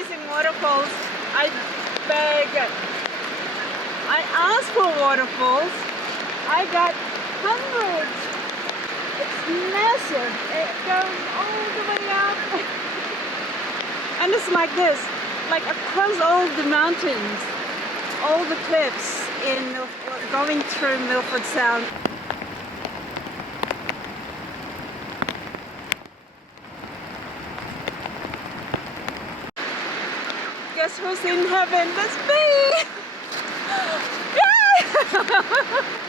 amazing waterfalls. I beg. I asked for waterfalls. I got hundreds. It's massive. It goes all the way up. And it's like this, like across all the mountains, all the cliffs in going through Milford Sound. Guess who's in heaven? That's me! Yay!